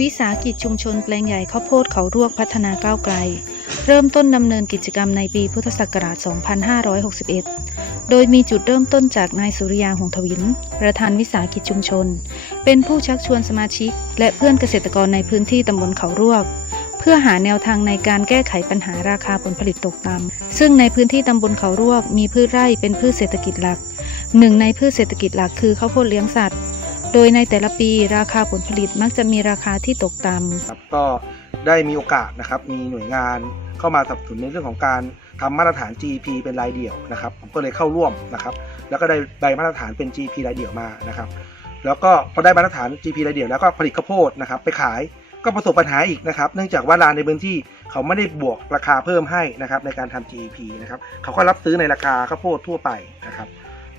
วิสาหกิจชุมชนแปลงใหญ่ข้าวโพดเขารวกพัฒนาก้าวไกล เริ่มต้นดำเนินกิจกรรมในปีพุทธศักราช 2561 โดยมีจุดเริ่มต้นจากนายสุริยาหงทวิน ประธานวิสาหกิจชุมชน เป็นผู้ชักชวนสมาชิก และเพื่อนเกษตรกรในพื้นที่ตำบลเขารวก เพื่อหาแนวทางในการแก้ไขปัญหาราคาผลผลิตตกต่ำซึ่งในพื้นที่ตำบลเขารวกมีพืชไร่เป็นพืชเศรษฐกิจหลักหนึ่งในพืชเศรษฐกิจหลักคือข้าวโพดเลี้ยงสัตว์ โดยในแต่ละปีราคาผลผลิตมักจะมีราคาที่ตกต่ำครับก็ได้มีโอกาสนะครับมีหน่วยงานเข้ามาสนับสนุนในเรื่องของการทำมาตรฐาน GP เป็นรายเดี่ยวนะครับ ผมก็เลยเข้าร่วมนะครับ แล้วก็ได้ใบมาตรฐานเป็น GP รายเดี่ยวมานะครับ แล้วก็พอได้มาตรฐาน GP รายเดี่ยวแล้วก็ผลิตข้าวโพดนะครับ ไปขายก็ประสบปัญหาอีกนะครับ เนื่องจากว่าร้านในพื้นที่เขาไม่ได้บวกราคาเพิ่มให้นะครับในการทำ GP นะครับเขาก็รับซื้อในราคาข้าวโพดทั่วไปนะครับ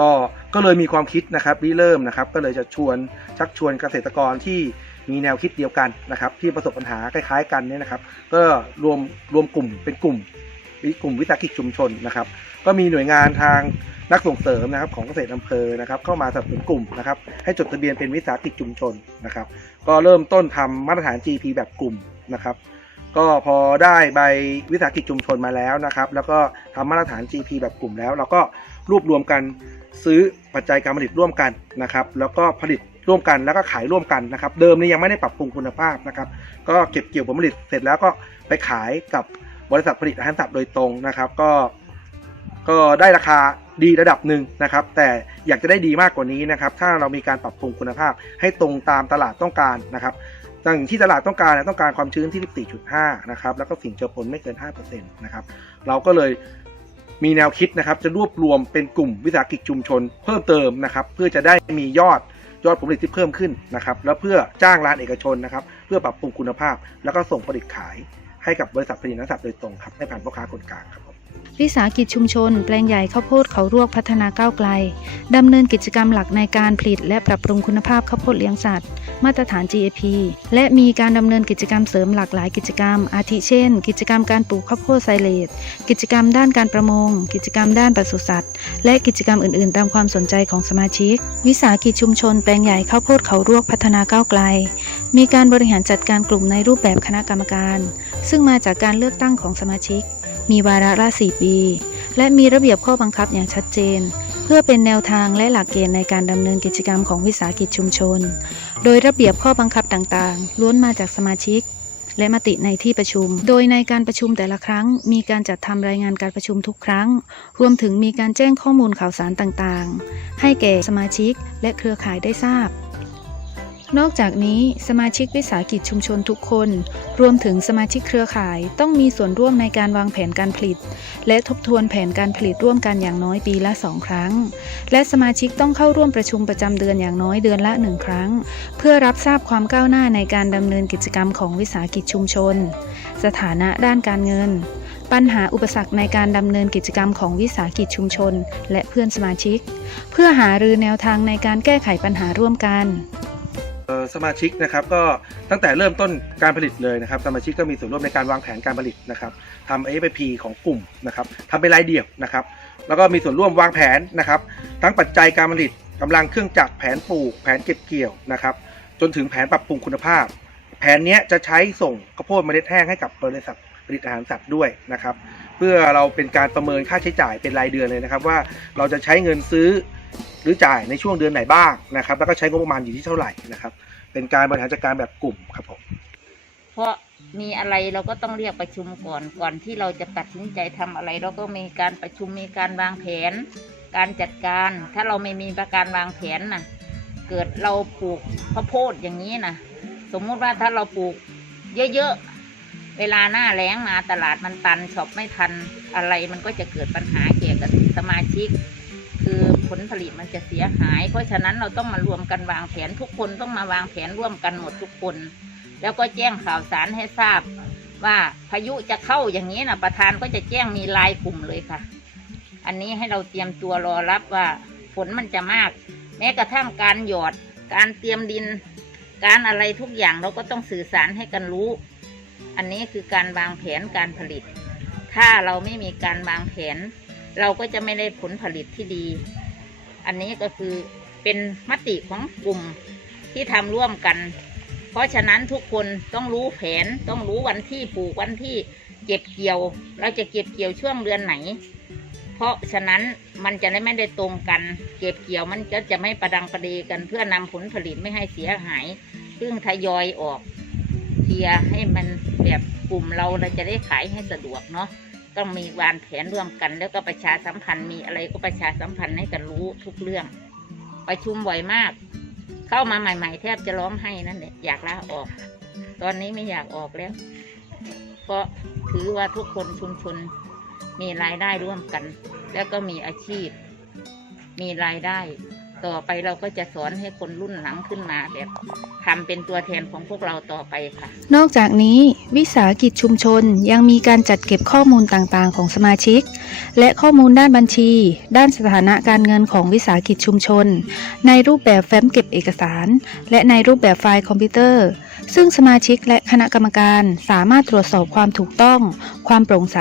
ก็ก็เลยมีความคิดนะครับริเริ่มนะครับ ก็เลยจะชวนชักชวนเกษตรกรที่มีแนวคิดเดียวกันนะครับ ที่ประสบปัญหาคล้ายๆ กันเนี่ยนะครับ ก็รวมรวมกลุ่มเป็นกลุ่มกลุ่มวิสาหกิจชุมชนนะครับ ก็มีหน่วยงานทางนักส่งเสริมนะครับของเกษตรอำเภอนะครับ เข้ามาสนับสนุนกลุ่มนะครับ ให้จดทะเบียนเป็นวิสาหกิจชุมชนนะครับ ก็เริ่มต้นทำมาตรฐาน GP แบบกลุ่มนะครับ ก็พอได้ใบวิสาหกิจชุมชนมาแล้วนะครับ แล้วก็ทำมาตรฐาน GP แบบกลุ่มแล้ว เราก็รวบรวมกันซื้อปัจจัยการผลิตร่วมกันนะครับ แล้วก็ผลิตร่วมกันแล้วก็ขายร่วมกันนะครับ เดิมนี่ยังไม่ได้ปรับปรุงคุณภาพนะครับ ก็เก็บเกี่ยวผลผลิตเสร็จแล้วก็ไปขายกับบริษัทผลิตอาหารสัตว์โดยตรงนะครับ ก็ ก็ได้ราคาดีระดับหนึ่งนะครับ แต่อยากจะได้ดีมากกว่านี้นะครับ ถ้าเรามีการปรับปรุงคุณภาพให้ตรงตามตลาดต้องการนะครับ อย่างที่ตลาดต้องการนี่ยต้องการความชื้นที่ 14.5 นะครับ แล้วก็สิ่งเจือปนไม่เกิน 5%นะครับ เราก็เลยมีแนวคิดนะครับ จะรวบรวมเป็นกลุ่มวิสาหกิจชุมชน เพิ่มเติมนะครับ เพื่อจะได้มียอดยอดผลผลิตที่เพิ่มขึ้นนะครับ แล้วเพื่อจ้างร้านเอกชนนะครับ เพื่อปรับปรุงคุณภาพ แล้วก็ส่งผลิตขายให้กับบริษัทผลิตน้ำสัตว์โดยตรงครับไม่ผ่านพ่อค้าคนกลางครับวิสาหกิจชุมชน แปลงใหญ่ข้าวโพดเขารวกพัฒนาก้าวไกลดำเนินกิจกรรมหลักในการผลิต และปรับปรุงคุณภาพข้าวโพดเลี้ยงสัตว์ มาตรฐาน GAP และมีการดำเนินกิจกรรมเสริมหลากหลายกิจกรรม อาทิเช่น กิจกรรมการปลูกข้าวโพดไซเลตกิจกรรมด้านการประมง กิจกรรมด้านปศุสัตว์ และกิจกรรมอื่นๆ ตามความสนใจของสมาชิก วิสาหกิจชุมชนแปลงใหญ่ข้าวโพดเขารวกพัฒนาก้าวไกล มีการบริหารจัดการกลุ่มในรูปแบบคณะกรรมการ ซึ่งมาจากการเลือกตั้งของสมาชิก มีวาระละ4ปี และมีระเบียบข้อบังคับอย่างชัดเจน เพื่อเป็นแนวทางและหลักเกณฑ์ในการดำเนินกิจกรรมของวิสาหกิจชุมชน โดยระเบียบข้อบังคับต่างๆ ล้วนมาจากสมาชิก และมติในที่ประชุม โดยในการประชุมแต่ละครั้ง มีการจัดทำรายงานการประชุมทุกครั้ง รวมถึงมีการแจ้งข้อมูลข่าวสารต่างๆ ให้แก่สมาชิกและเครือข่ายได้ทราบ นอกจากนี้สมาชิกวิสาหกิจชุมชนทุกคน รวมถึงสมาชิกเครือข่ายต้องมีส่วนร่วมในการวางแผนการผลิต และทบทวนแผนการผลิตร่วมกันอย่างน้อยปีละสองครั้ง และสมาชิกต้องเข้าร่วมประชุมประจำเดือนอย่างน้อยเดือนละหนึ่งครั้ง เพื่อรับทราบความก้าวหน้าในการดำเนินกิจกรรมของวิสาหกิจชุมชน สถานะด้านการเงิน ปัญหาอุปสรรคในการดำเนินกิจกรรมของวิสาหกิจชุมชน และเพื่อนสมาชิก เพื่อหารือแนวทางในการแก้ไขปัญหาร่วมกัน สมาชิกนะครับก็ตั้งแต่เริ่มต้นการผลิตเลยนะครับ สมาชิกก็มีส่วนร่วมในการวางแผนการผลิตนะครับทำ AFP ของกลุ่มนะครับทำเป็นรายเดี่ยวนะครับ แล้วก็มีส่วนร่วมวางแผนนะครับ ทั้งปัจจัยการผลิตกำลังเครื่องจักรแผนปลูก แผนเก็บเกี่ยวนะครับ จนถึงแผนปรับปรุงคุณภาพ แผนนี้จะใช้ส่งข้าวโพดเมล็ดแห้งให้กับบริษัทผลิตอาหารสัตว์ด้วยนะครับ เพื่อเราเป็นการประเมินค่าใช้จ่ายเป็นรายเดือนเลยนะครับ ว่าเราจะใช้เงินซื้อ หรือจ่ายในช่วงเดือนไหนบ้างนะครับ แล้วก็ใช้งบประมาณอยู่ที่เท่าไหร่นะครับ เป็นการบริหารจัดการแบบกลุ่มครับผมเพราะมีอะไรเราก็ต้องเรียกประชุมก่อนก่อนที่เราจะตัดสินใจทำอะไร เราก็มีการประชุมมีการวางแผน การจัดการ ถ้าเราไม่มีประการวางแผนน่ะ เกิดเราปลูกข้าวโพดอย่างนี้นะสมมุติว่าถ้าเราปลูกเยอะๆ เวลาหน้าแล้งมาตลาดมันตันช็อปไม่ทันอะไรมันก็จะเกิดปัญหาเกี่ยวกับสมาชิก คือ ผลผลิตมันจะเสียหาย เพราะฉะนั้นเราต้องมารวมกันวางแผนทุกคนต้องมาวางแผนร่วมกันหมดทุกคน แล้วก็แจ้งข่าวสารให้ทราบ ว่าพายุจะเข้าอย่างนี้นะประธานก็จะแจ้งมีลายกลุ่มเลยค่ะ อันนี้ให้เราเตรียมตัวรอรับว่าฝนมันจะมาก แม้กระทั่งการหยอด การเตรียมดิน การอะไรทุกอย่างเราก็ต้องสื่อสารให้กันรู้ อันนี้คือการวางแผนการผลิต ถ้าเราไม่มีการวางแผนเราก็จะไม่ได้ผลผลิตที่ดี อันนี้ก็คือเป็นมติของกลุ่มที่ทำร่วมกัน เพราะฉะนั้นทุกคนต้องรู้แผนต้องรู้วันที่ปลูกวันที่เก็บเกี่ยว เราจะเก็บเกี่ยวช่วงเดือนไหน เพราะฉะนั้นมันจะได้ไม่ได้ตรงกัน เก็บเกี่ยวมันก็จะไม่ประดังประเดกันเพื่อนำผลผลิตไม่ให้เสียหายซึ่งทยอยออกเคลียร์ให้มันแบบกลุ่มเราเราจะได้ขายให้สะดวกเนาะ ต้องมีวางแผนร่วมกัน แล้วก็ประชาสัมพันธ์มีอะไรก็ประชาสัมพันธ์ให้กันรู้ทุกเรื่อง ประชุมบ่อยมาก เข้ามาใหม่ ๆ แทบจะร้องไห้นั่นแหละอยากลาออก ตอนนี้ไม่อยากออกแล้ว เพราะถือว่าทุกคนชุมชนมีรายได้ร่วมกัน แล้วก็มีอาชีพ มีรายได้ ต่อไปเราก็จะสอนให้คนรุ่นหลังขึ้นมาแบบทำเป็นตัวแทนของพวกเราต่อไปค่ะ นอกจากนี้วิสาหกิจชุมชนยังมีการจัดเก็บข้อมูลต่างๆ ของสมาชิก และข้อมูลด้านบัญชี ด้านสถานะการเงินของวิสาหกิจชุมชน ในรูปแบบแฟ้มเก็บเอกสาร และในรูปแบบไฟล์คอมพิวเตอร์ ซึ่งสมาชิกและคณะกรรมการสามารถตรวจสอบความถูกต้อง ความโปร่งใส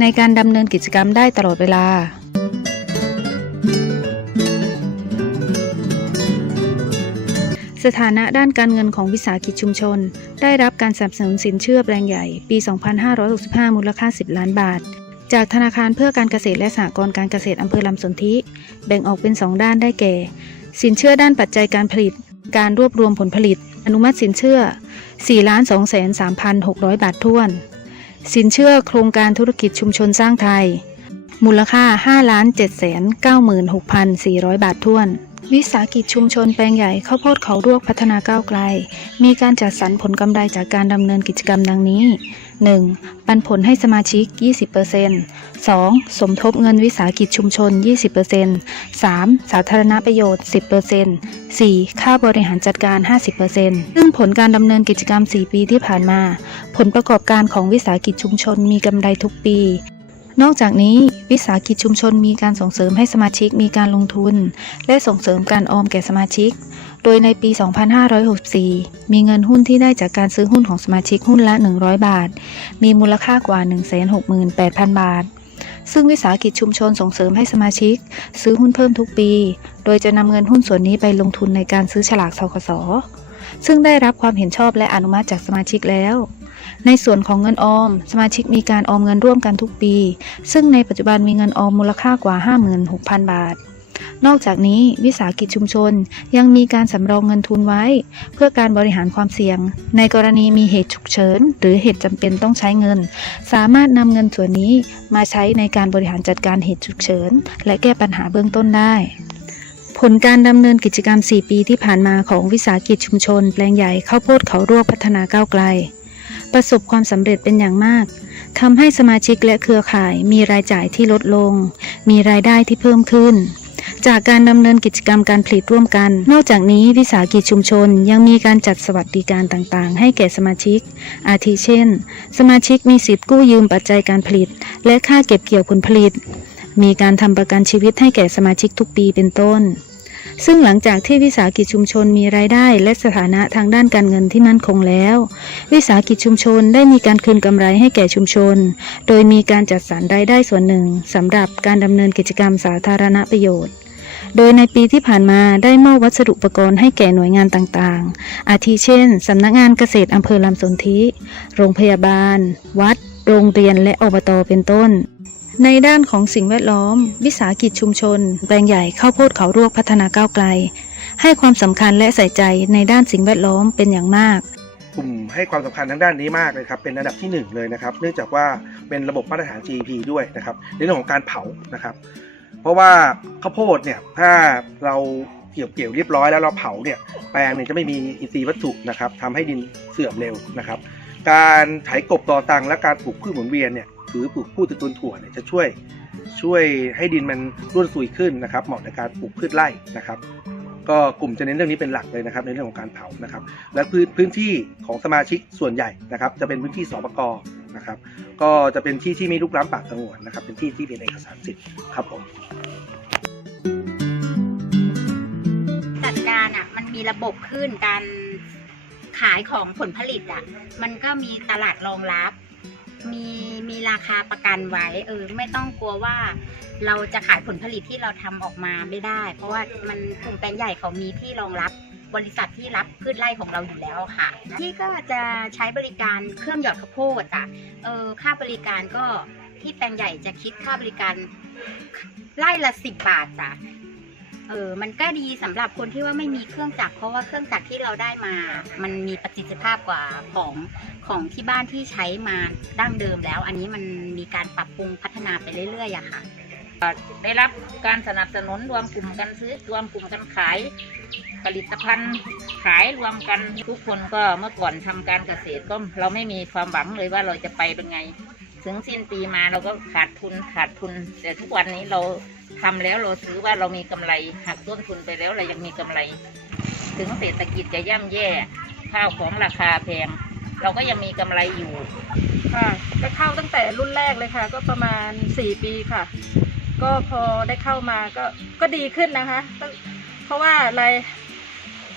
ในการดำเนินกิจกรรมได้ตลอดเวลา สถานะด้านการเงินของวิสาหกิจชุมชน ได้รับการสนับสนุนสินเชื่อแปลงใหญ่ ปี 2565 มูลค่า 10 ล้านบาท จากธนาคารเพื่อการเกษตรและสหกรณ์การเกษตรอำเภอลำสนธิ แบ่งออกเป็น 2 ด้านได้แก่ สินเชื่อด้านปัจจัยการผลิต การรวบรวมผลผลิต อนุมัติสินเชื่อ 4 2 3 6 0 0 บาทท้วน สินเชื่อโครงการธุรกิจชุมชนสร้างไทย มูลค่า 5 7 9 6 4 0 0 บาทท้วน วิสาหกิจชุมชนแปลงใหญ่ข้าวโพดเขารวกพัฒนาก้าวไกล มีการจัดสรรผลกำไรจากการดำเนินกิจกรรมดังนี้ 1. ปันผลให้สมาชิก 20% 2. สมทบเงินวิสาหกิจชุมชน 20% 3. สาธารณประโยชน์ 10% 4. ค่าบริหารจัดการ 50%ซึ่งผลการดำเนินกิจกรรม 4 ปีที่ผ่านมา ผลประกอบการของวิสาหกิจชุมชนมีกำไรทุกปี นอกจากนี้วิสาหกิจชุมชนมีการส่งเสริมให้สมาชิกมีการลงทุน และส่งเสริมการออมแก่สมาชิก โดยในปี 2564 มีเงินหุ้นที่ได้จากการซื้อหุ้นของสมาชิกหุ้นละ 100 บาท มีมูลค่ากว่า 168,000 บาท ซึ่งวิสาหกิจชุมชนส่งเสริมให้สมาชิก ซื้อหุ้นเพิ่มทุกปี โดยจะนำเงินหุ้นส่วนนี้ไปลงทุนในการซื้อฉลากทกสซึ่งได้รับความเห็นชอบและอนุมัติจากสมาชิกแล้ว ในส่วนของเงินออม สมาชิกมีการออมเงินร่วมกันทุกปี ซึ่งในปัจจุบันมีเงินออมมูลค่ากว่า 56,000 บาท นอกจากนี้วิสาหกิจชุมชนยังมีการสำรองเงินทุนไว้ เพื่อการบริหารความเสี่ยง ในกรณีมีเหตุฉุกเฉิน หรือเหตุจำเป็นต้องใช้เงิน สามารถนำเงินส่วนนี้มาใช้ในการบริหารจัดการเหตุฉุกเฉิน และแก้ปัญหาเบื้องต้นได้ผลการดำเนินกิจกรรม 4 ปีที่ผ่านมาของวิสาหกิจชุมชน แปลงใหญ่ข้าวโพดเขารวกพัฒนาก้าวไกล ประสบความสำเร็จเป็นอย่างมากทำให้สมาชิกและเครือข่ายมีรายจ่ายที่ลดลง มีรายได้ที่เพิ่มขึ้น จากการดำเนินกิจกรรมการผลิตร่วมกัน นอกจากนี้วิสาหกิจชุมชนยังมีการจัดสวัสดิการต่างๆ ให้แก่สมาชิก อาทิเช่น สมาชิกมีสิทธิ์กู้ยืมปัจจัยการผลิต และค่าเก็บเกี่ยวผลผลิต มีการทำประกันชีวิตให้แก่สมาชิกทุกปีเป็นต้น ซึ่งหลังจากที่วิสาหกิจชุมชนมีรายได้และสถานะทางด้านการเงินที่มั่นคงแล้ว วิสาหกิจชุมชนได้มีการคืนกำไรให้แก่ชุมชน โดยมีการจัดสรรรายได้ส่วนหนึ่งสำหรับการดำเนินกิจกรรมสาธารณประโยชน์โดยในปีที่ผ่านมาได้มอบวัสดุอุปกรณ์ให้แก่หน่วยงานต่างๆ อาทิเช่น สำนักงานเกษตรอำเภอลำสนธิ โรงพยาบาล วัด โรงเรียนและอบตเป็นต้น ในด้านของสิ่งแวดล้อม วิสาหกิจชุมชน แปลงใหญ่ข้าวโพดเขารวกพัฒนาก้าวไกล ให้ความสำคัญและใส่ใจในด้านสิ่งแวดล้อมเป็นอย่างมากกลุ่มให้ความสำคัญทางด้านนี้มากเลยครับเป็นอันดับที่หนึ่งเลยนะครับ เนื่องจากว่าเป็นระบบมาตรฐาน GEP ด้วยนะครับในเรื่องของการเผานะครับ เพราะว่าข้าวโพดเนี่ยถ้าเราเกี่ยวเกี่ยวเรียบร้อยแล้วเราเผาเนี่ยแปลงเนี่ยจะไม่มีอินทรีย์วัตถุนะครับทำให้ดินเสื่อมเร็วนะครับ การไถกบต่อตังและการปลูกพืชหมุนเวียนเนี่ย หรือปลูกพืชตระกูลถั่วเนี่ยจะช่วยช่วยให้ดินมันร่วนซุยขึ้นนะครับ เหมาะในการปลูกพืชไร่นะครับ ก็กลุ่มจะเน้นเรื่องนี้เป็นหลักเลยนะครับ ในเรื่องของการเผานะครับ และพื้นพื้นที่ของสมาชิกส่วนใหญ่นะครับ จะเป็นพื้นที่สปกนะครับ ก็จะเป็นที่ที่ไม่ลุกล้ำป่าสงวนนะครับ เป็นที่ที่เป็นเอกสารสิทธิ์ครับผมจัดการอะมันมีระบบขึ้นการขายของผลผลิตอะ มันก็มีตลาดรองรับ มีมีราคาประกันไว้เออไม่ต้องกลัวว่า เราจะขายผลผลิตที่เราทำออกมาไม่ได้ เพราะว่ามันกลุ่มแปลงใหญ่เขามีที่รองรับบริษัทที่รับพืชไร่ของเราอยู่แล้วค่ะ ที่ก็จะใช้บริการเครื่องหยอดข้าวโพดอะเออค่าบริการก็ที่แปลงใหญ่จะคิดค่าบริการไร่ละสิบบาทจ้ะ เออมันก็ดีสำหรับคนที่ว่าไม่มีเครื่องจักรเพราะว่าเครื่องจักรที่เราได้มา มันมีประสิทธิภาพกว่าของของที่บ้านที่ใช้มาดั้งเดิมแล้ว อันนี้มันมีการปรับปรุงพัฒนาไปเรื่อยๆอะค่ะได้รับการสนับสนุนรวมกลุ่มกันซื้อรวมกลุ่มกันขาย ผลิตภัณฑ์ขายรวมกันทุกคนก็เมื่อก่อนทำการเกษตรก็เราไม่มีความหวังเลยว่าเราจะไปเป็นไง ถึงสิ้นปีมาเราก็ขาดทุนขาดทุน แต่ทุกวันนี้เราทำแล้วเราถือว่าเรามีกำไรหักต้นทุนไปแล้วเรายังมีกำไร ถึงเศรษฐกิจจะย่ำแย่ ข้าวของราคาแพง เราก็ยังมีกำไรอยู่ค่ะก็เข้าตั้งแต่รุ่นแรกเลยค่ะ ก็ประมาณ4ปีค่ะ ก็พอได้เข้ามาก็ก็ดีขึ้นนะคะ เพราะว่าราย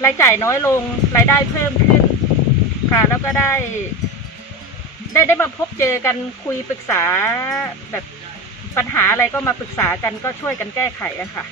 รายจ่ายน้อยลงรายได้เพิ่มขึ้นค่ะ แล้วก็ได้ ได้ได้มาพบเจอกันคุยปรึกษาแบบปัญหาอะไรก็มาปรึกษากันก็ช่วยกันแก้ไขอะค่ะ